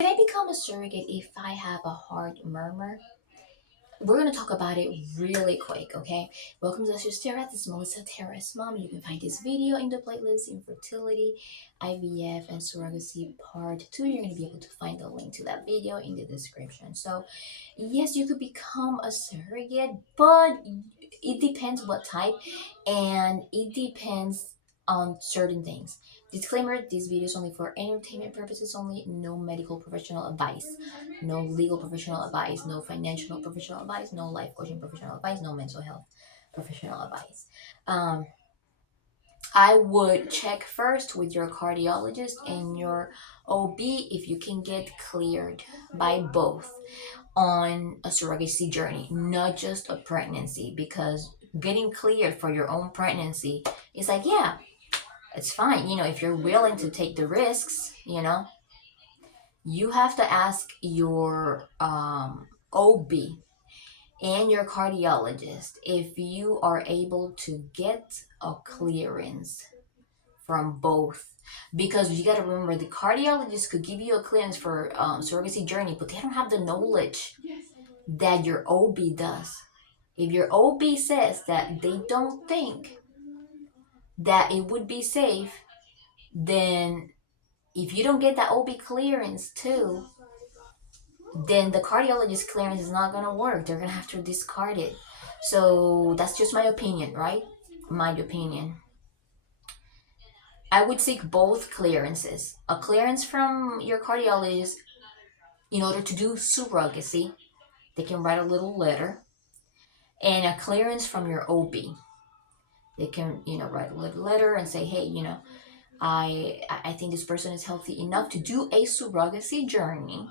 Can I become a surrogate if I have a heart murmur? We're going to talk about it really quick, okay? Welcome to 𝘱𝘪𝑒𝑟𝑎. This is Melissa.L, mom. You can find this video in the playlist Infertility, IVF, and Surrogacy Part 2. You're going to be able to find the link to that video in the description. So, yes, you could become a surrogate, but it depends what type, and it depends on certain things. Disclaimer, this video is only for entertainment purposes only, no medical professional advice, no legal professional advice, no financial professional advice, no life coaching professional advice, no mental health professional advice. I would check first with your cardiologist and your OB if you can get cleared by both on a surrogacy journey, not just a pregnancy, because getting cleared for your own pregnancy is like, yeah, it's fine. If you're willing to take the risks, you have to ask your OB and your cardiologist if you are able to get a clearance from both. Because you got to remember, the cardiologist could give you a clearance for surrogacy journey, but they don't have the knowledge that your OB does. If your OB says that they don't think that it would be safe, then if you don't get that OB clearance too, then the cardiologist clearance is not going to work. They're going to have to discard it. So that's just my opinion, right? My opinion. I would seek both clearances. A clearance from your cardiologist in order to do surrogacy. They can write a little letter. And a clearance from your OB. They can, write a little letter and say, hey, I think this person is healthy enough to do a surrogacy journey.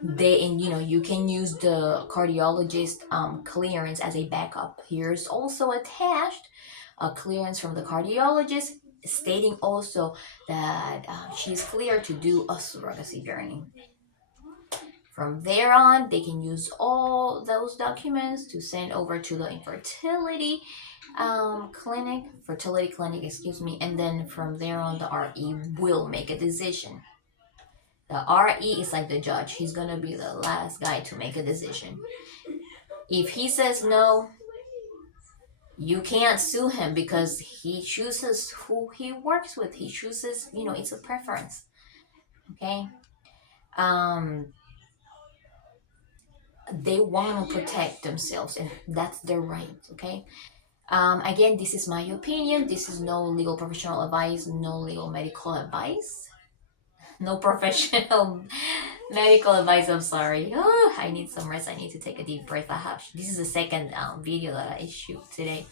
You can use the cardiologist clearance as a backup. Here's also attached a clearance from the cardiologist stating also that she's clear to do a surrogacy journey. From there on, they can use all those documents to send over to the fertility clinic, and then from there on, the RE will make a decision. The RE is like the judge. He's going to be the last guy to make a decision. If he says no, you can't sue him because he chooses who he works with. He chooses, it's a preference. Okay? They want to protect themselves, and that's their right. Okay? Again, this is my opinion. This is no legal professional advice, no legal medical advice, no professional medical advice. I'm sorry. Oh, I need some rest. I need to take a deep breath. This is the second video that I shoot today.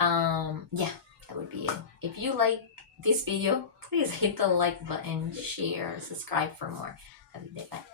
Yeah, that would be it. If you like this video, please hit the like button, share, subscribe for more. Have a good day. Bye.